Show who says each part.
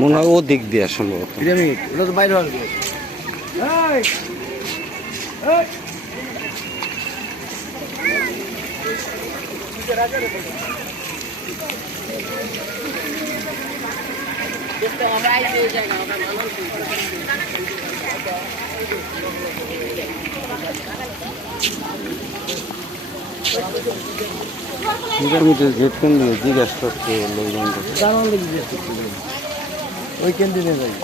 Speaker 1: মনে হয় ও দিক দিয়ে সম্ভবত
Speaker 2: ওটা তো বাইরে হবে
Speaker 1: পিরামিডের গেট কোন দিয়ে জিজ্ঞাসা করছে লোকজন
Speaker 2: ওই কেন্দ্রে